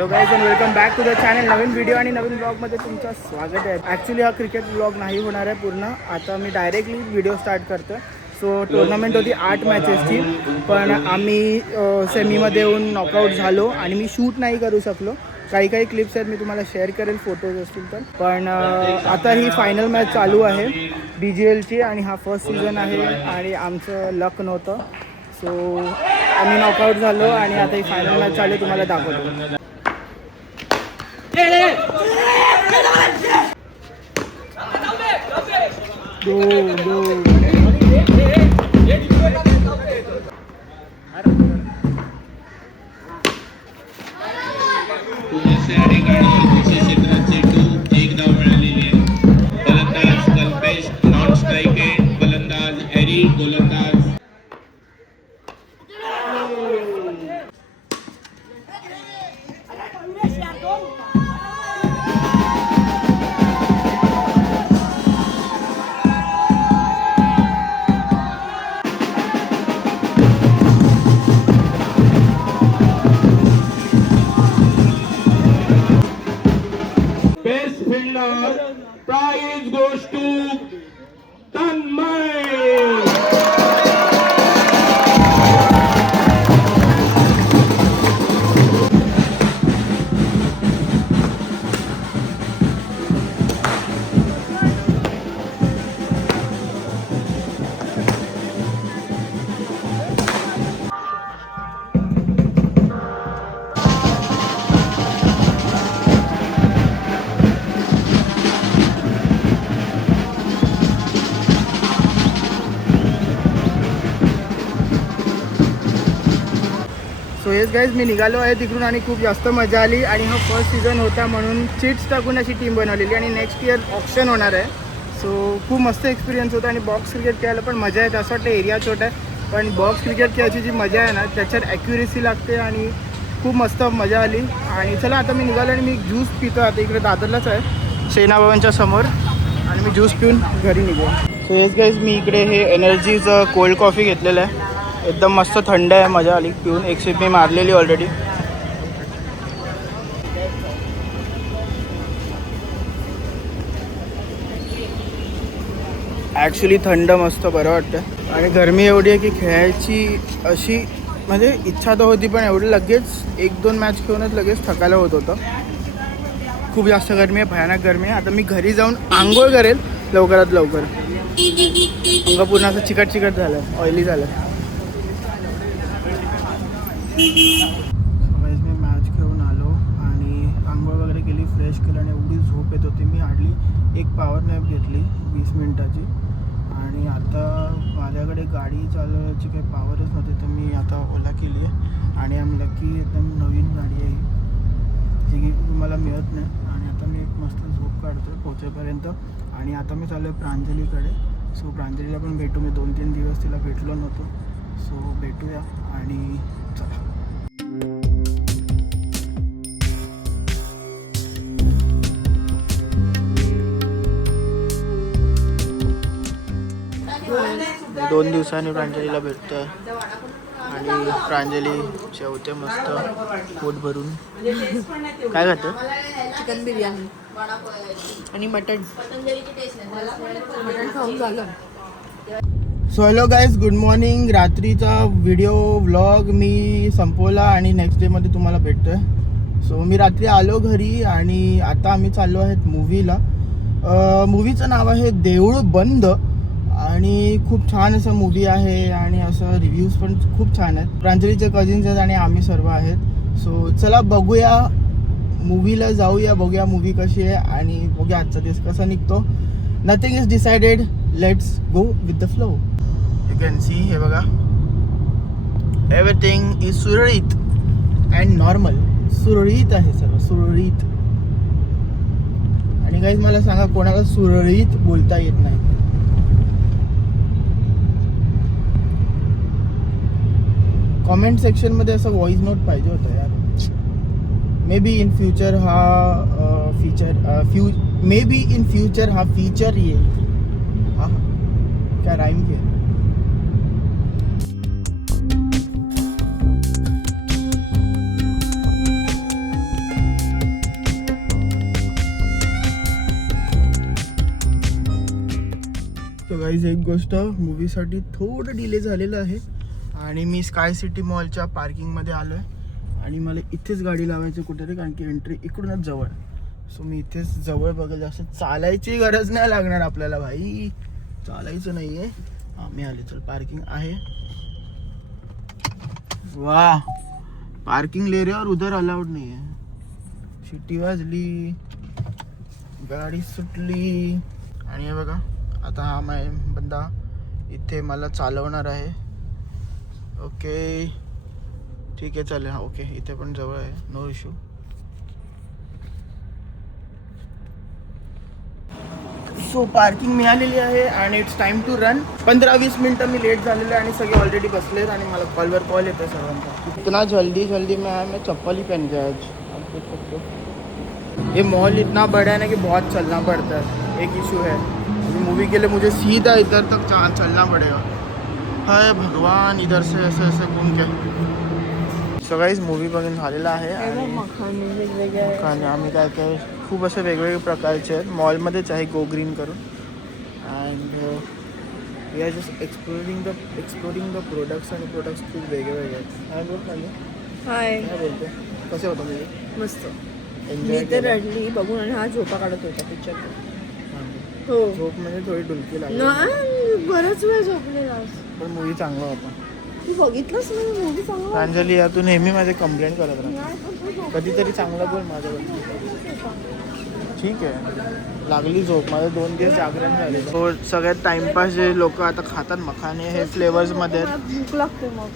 Hello guys and welcome back to the channel. नवीन video आणि नवीन ब्लॉगमध्ये तुमचं स्वागत आहे. ॲक्च्युली हा क्रिकेट ब्लॉग नाही होणार आहे पूर्ण. आता मी डायरेक्टली व्हिडिओ स्टार्ट करतो. सो टुर्नामेंट होती 8 मॅचेसची, पण आम्ही सेमीमध्ये येऊन नॉकआउट झालो आणि मी शूट नाही करू शकलो. काही क्लिप्स आहेत, मी तुम्हाला शेअर करेल फोटोज असतील तर. पण आता ही फायनल मॅच चालू आहे BGLची आणि हा फर्स्ट सीझन आहे आणि आमचं लक नव्हतं. सो आम्ही नॉकआउट झालो आणि आता ही फायनल मॅच चालू आहे, तुम्हाला दाखवतो. एक धाव मिळालेली आहे. फलंदाज कल्पेश, नॉन स्ट्राइक फलंदाज हॅरी, गोलंदाज best fielder. Prize goes to Tanmay. So yes guys, मी निघालो आहे तिकडून आणि खूप जास्त मजा आली. आणि हा फर्स्ट सीझन होता म्हणून चिट्स टाकून अशी टीम बनवलेली आणि नेक्स्ट इयर ऑप्शन होणार आहे. सो खूप मस्त एक्सपिरियन्स होता. आणि बॉक्स क्रिकेट खेळायला पण मजा येते. असं वाटतं एरिया छोटा आहे, पण बॉक्स क्रिकेट खेळायची जी मजा आहे ना, त्याच्यात ॲक्युरेसी लागते आणि खूप मस्त मजा आली. आणि चला आता मी निघालो आणि मी ज्यूस पितो. आता इकडे दादरलाच आहे शेणाबाबांच्या समोर, आणि मी ज्यूस पिऊन घरी निघू. सो येस गाईज, मी इकडे हे एनर्जीचं कोल्ड कॉफी घेतलेलं आहे. एकदम मस्त थंड आहे, मजा आली पिऊन. एक सिप मी मारलेली ऑलरेडी. ॲक्च्युली थंड मस्त बरं वाटतं. आणि गरमी एवढी आहे की खेळायची अशी म्हणजे इच्छा तर होती, पण एवढं लगेच 1-2 मॅच खेळूनच लगेच थकायला होत होतं. खूप जास्त गरमी आहे, भयानक गरमी आहे. आता मी घरी जाऊन आंघोळ करेल लवकरात लवकर. अंग पूर्ण असं चिकट झालं आहे, ऑइली झालं आहे. सकाळीच मी मॅच खेळून आलो आणि आंघोळ वगैरे केली, फ्रेश केलं आणि एवढी झोप येत होती. मी हार्डली एक पॉवर नॅप घेतली 20 मिनिटाची. आणि आता माझ्याकडे गाडी चालवायची काही पॉवरच नव्हती, तर मी आता ओला केली आहे. आणि आम्ही लकी एकदम नवीन गाडी आहे जी की तुम्हाला मिळत नाही. आणि आता मी एक मस्त झोप काढतो आहे पोहोचेपर्यंत. आणि आता मी चाललो आहे प्रांजलीकडे. सो प्रांजलीला पण भेटू. मी 2-3 दिवस तिला भेटलो नव्हतो, सो भेटूया. आणि चला, दोन दिवसांनी प्रांजलीला भेटतोय. आणि प्रांजली जेवते मस्त पोट भरून. काय खातं? चिकन बिर्याणी आणि मटण खाऊन झालं. So hello guys, good morning. रात्रीचा व्हिडिओ व्लॉग मी संपवला आणि नेक्स्ट डेमध्ये तुम्हाला भेटतोय. सो मी रात्री आलो घरी आणि आता आम्ही चाललो आहेत मूवीला. मूवीचं नाव आहे देऊळ बंद आणि खूप छान असं मूवी आहे. आणि असं रिव्ह्यूज पण खूप छान आहेत. प्रांजलीचे कझिन्स आहेत आणि आम्ही सर्व आहेत. सो चला बघूया, मूवीला जाऊया, बघूया मूवी कशी आहे आणि बघूया आजचा दिवस कसा निघतो. Nothing is decided, let's go with the flow. You can see, हे बघा, एव्हरीथिंग इज सुरळीत अँड नॉर्मल. सुरळीत आहे सर्व, सुरळीत. आणि गाईज मला सांगा, कोणाला सुरळीत बोलता येत नाही? कॉमेंट सेक्शनमध्ये असं व्हॉइस नोट पाहिजे होतं यार. मे बी इन फ्युचर हा फीचर येईल. हा क्या राइम किया. गाईज एक गोष्ट, मूवीसाठी थोडं डिले झालेलं आहे आणि मी स्काय सिटी मॉलच्या पार्किंगमध्ये आलो आहे आणि मला इथेच गाडी लावायची कुठेतरी, कारण की एंट्री इकडूनच जवळ. सो मी इथेच जवळ बघेल, असं चालायची गरज नाही लागणार आपल्याला भाई, चालायचं नाही आहे. हां मी आले, चल पार्किंग आहे. वाह, पार्किंग ले रहे और उधर अलाउड नाही आहे. शिट्टी वाजली, गाडी सुटली आणि हे बघा आता हा बंदा इथे मला चालवणार आहे. ओके ठीक आहे चालेल. हां ओके, इथे पण जवळ आहे, नो इश्यू. सो पार्किंग मिळालेली आहे आणि इट्स टाइम टू रन. 15-20 मिनटं मी लेट झालेले आणि सगळे ऑलरेडी बसलेत आणि मला कॉलवर कॉल येतो सर्वांचा. इतना जल्दी में आया, मैं चप्पल ही पहन गया आज. ये मॉल इतना बड़ा है ना कि बहुत चलना पड़ता है, एक इशू है. अभी मूवी के लिए मुझे सीधा इधर तक चलना पड़ेगा. हाय भगवान, इधर से ऐसे ऐसे घूम के. सो गाईज मूवी बघून झालेला आहे आणि मखाने आम्ही काय काय खूप असे वेगवेगळे प्रकारचे आहेत. मॉलमध्येच आहे, गो ग्रीन करून. And we are just exploring the products आणि प्रोडक्ट्स खूप वेगळे आहेत. काय बोल हाय, काय बोलते, कसे होतं मूवी? मस्त. एन्जॉय मी तर रडली बघून आणि हा झोपा काढत होता पिक्चर. हो, झोप म्हणजे थोडी डुलकी लागली नाही बराच वेळ झोपलेला. पण मूवी चांगला होता. तू बघितलंस ना मूवी? चांगला प्रांजली यार, तू नेहमी माझे कंप्लेंट करत राहतो. कधीतरी चांगलं बोल माझ्याबद्दल. ठीक आहे, लागली झोप, माझं 2 दिवस जागरण झाले. हो, सगळ्यात टाइमपास जे लोक आता खातात मखाने हे फ्लेवर्समध्ये. भूक लागते मग.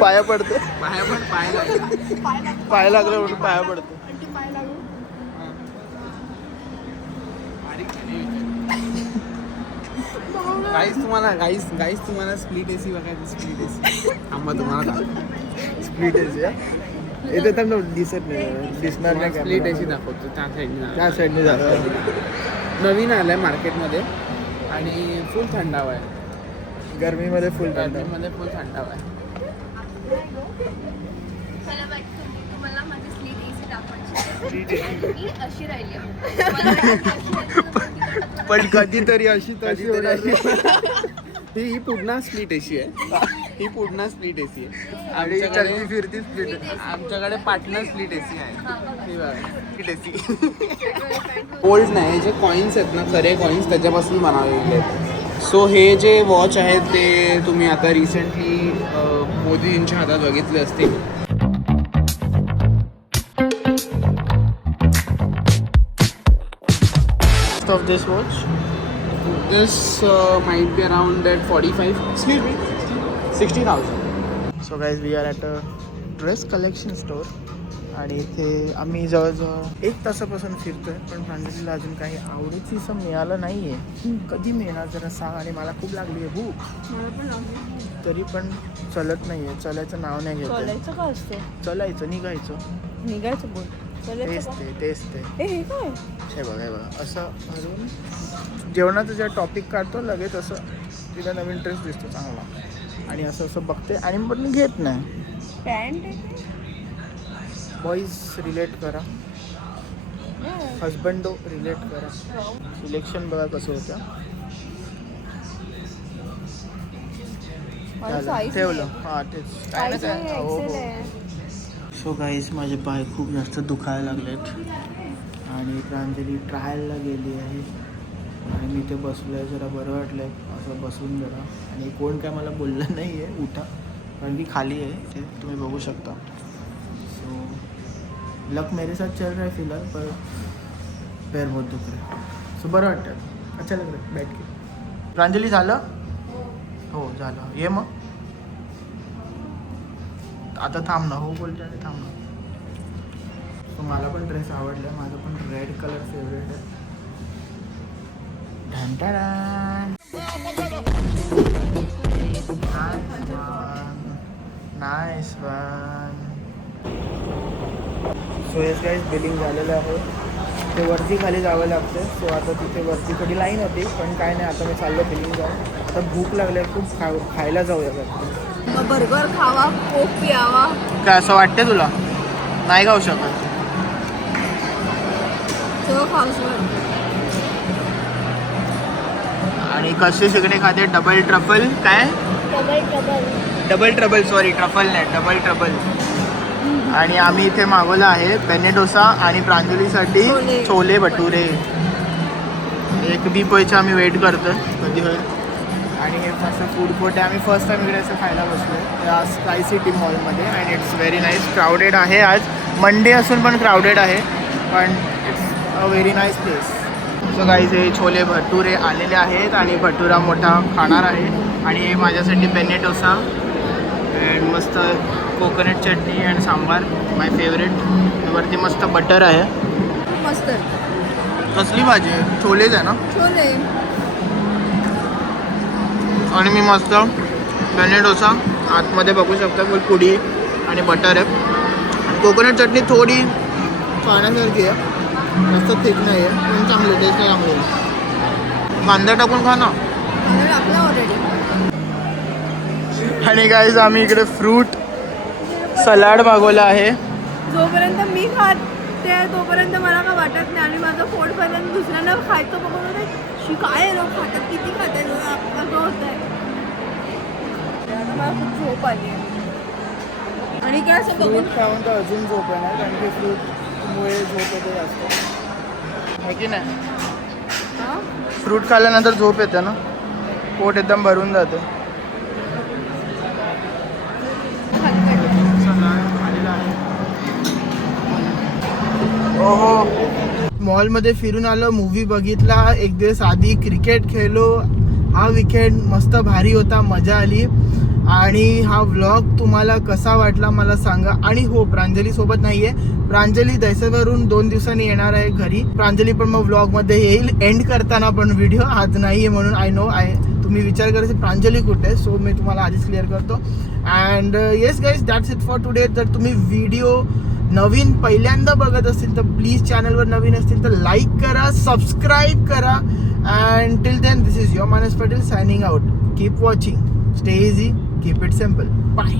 पाया पडते, पाय पाय लागलं म्हणून पाया पडते. गाईस तुम्हाला स्प्लिट एसी बघायचं. स्प्लिट एसी आम्हा तुम्हाला स्प्लिट एसी इथे तर दिसत नाही, दिसणार नाही. स्प्लिट एसी दाखवतो त्या साईडने जाणार. नवीन आलाय मार्केटमध्ये आणि फुल थंडावा आहे. गरमीमध्ये फुल थंड. गरमीमध्ये फुल थंडावा आहे. तुम्हाला माझी स्लीट एसी दाखवायची मी अशी राहिली पण कधीतरी अशी ही पूर्ण स्प्लिट एसी आहे. ही पूर्ण स्प्लिट एसी आहे. आणि चलती फिरती स्प्लिट. आमच्याकडे पार्टनर स्प्लिट एसी आहे. ही बघा स्प्लिट एसी. गोल्ड नाही, जे कॉईन्स आहेत ना, खरे कॉईन्स त्याच्यापासून बनवलेले आहेत. सो हे जे वॉच आहेत ते तुम्ही आता रिसेंटली मोदींच्या हातात बघितले असतील. Off this watch, this might be around at 45, excuse me, 60,000. So guys we are at a dress collection store आणि इथे आम्ही जवळजवळ 1 तासापासून फिरतोय, पण प्रांजलीला अजून काही आवडीची असं मिळालं नाही आहे. कधी मिळणार जरा सांग. आणि मला खूप लागली आहे भूक, तरी पण चलत नाही आहे, चलायचं नाव नाही घेत. चालायचं का असतं? चलायचं, निघायचं. निघायचं बोल. तेच ते हे काय? हे बघा असं अजून जेवणाचं जे टॉपिक काढतो लगेच असं तिला नवीन ड्रेस दिसतो चांगला आणि असं बघते आणि पण मी घेत नाही. पॅन्ट आहे. बॉईज रिलेट करा, हजबंडो रिलेट करा. सिलेक्शन बघा कसं होतं. ठेवलं. हां तेच काय ना काय. हो हो. सो गाईज माझे पाय खूप जास्त दुखायला लागलेत आणि प्रांजली ट्रायलला गेली आहे आणि मी ते बसलो आहे. जरा बरं वाटलं आहे असं बसून जरा. आणि कोण काय मला बोललं नाही आहे उठा, कारण की खाली आहे ते तुम्ही बघू शकता. सो लक मेरे साथ चल रहा है फिलहाल, पर पैर बहुत दुख रहा है. सो बरं वाटतं, अच्छा लग रहा है बैठ के. प्रांजली झालं? हो झालं. ये मग आता थांब ना. हो बोलते आणि थांब ना. सो मला पण ड्रेस आवडला, माझा पण रेड कलर फेवरेट आहे. Nice one. So yes guys billing झालेलं आहे. ते वरती खाली जावं लागतं. सो आता तिथे वरती थोडी लाईन होती, पण काय नाही, आता मी चाललो बिलिंग जाऊन. आता भूक लागली आहे खूप, खायला जाऊया का. बर्गर खावा, कोक प्यावा. काय असं वाटते तुला? नाही खाऊ शकत. सगळं खाऊच वाटतं. आणि कसे शिकणे खाते डबल ट्रफल काय डबल ट्रबल सॉरी ट्रफल नाही डबल ट्रबल. आणि आम्ही इथे मागवलं आहे पेने डोसा आणि प्रांजलीसाठी छोले. छोले भटुरे. एक बी पोयचा आम्ही वेट करतो कधी होईल. आणि हे असं फूड कोर्ट आहे. आम्ही फर्स्ट टाइम इकडे असं खायला बसलो या स्काय सिटी मॉलमध्ये and it's very nice. Crowded आहे आज मंडे असून पण क्राऊडेड आहे पण it's a very nice place. So guys हे छोले भटुरे आलेले आहेत आणि भटुरा मोठा खाणार आहे. आणि हे माझ्यासाठी पेने डोसा अँड मस्त coconut chutney and sambar my favourite. वरती मस्त बटर आहे. मस्त आहे. कसली भाजी आहे छोलेच आहे ना. छोले आणि मी मस्त पेने डोसा आतमध्ये बघू शकता फुल पुडी आणि बटर आहे. कोकोनट चटणी थोडी खाण्यासारखी आहे जास्त थिक नाही आहे पण चांगली टेस्ट चांगली आहे. कांदा टाकून खा ना. आपला ऑलरेडी. आणि गाईज आम्ही इकडे फ्रूट सलाड मागवला आहे. जोपर्यंत मी खाते तोपर्यंत मला काय वाटत नाही आणि माझं पोट भरल्यानं दुसऱ्यांना खायचं बघून होतं शी काय आहे लोक खातात किती खातात असं होत आहे. आता मला खूप झोप आली आहे आणि काय असं बघून फ्रूट खाऊन तर अजून झोप आहे ना कारण की फ्रूटमुळे झोप येते जास्त आहे की नाही. हां फ्रूट खाल्ल्यानंतर झोप येते ना पोट एकदम भरून जातं. ओहो मॉलमध्ये फिरून आलो मूवी बघितला एक दिवस आधी क्रिकेट खेळलो. हा विकेंड मस्त भारी होता मजा आली. आणि हा व्लॉग तुम्हाला कसा वाटला मला सांगा. आणि हो प्रांजली सोबत नाही आहे. प्रांजली दहिसरवरून 2 दिवसांनी येणार आहे घरी. प्रांजली पण मग व्लॉगमध्ये येईल एंड करताना पण व्हिडिओ आज नाही आहे म्हणून आय नो तुम्ही विचार करायचे प्रांजली कुठे आहे. सो मी तुम्हाला आधीच क्लिअर करतो. And yes guys that's it for today. जर तुम्ही व्हिडिओ नवीन पहिल्यांदा बघत असतील तर प्लीज चॅनलवर नवीन असतील तर लाईक करा सबस्क्राईब करा. And till then this is your Manas Patel signing out. Keep watching. Stay easy. Keep it simple. Bye.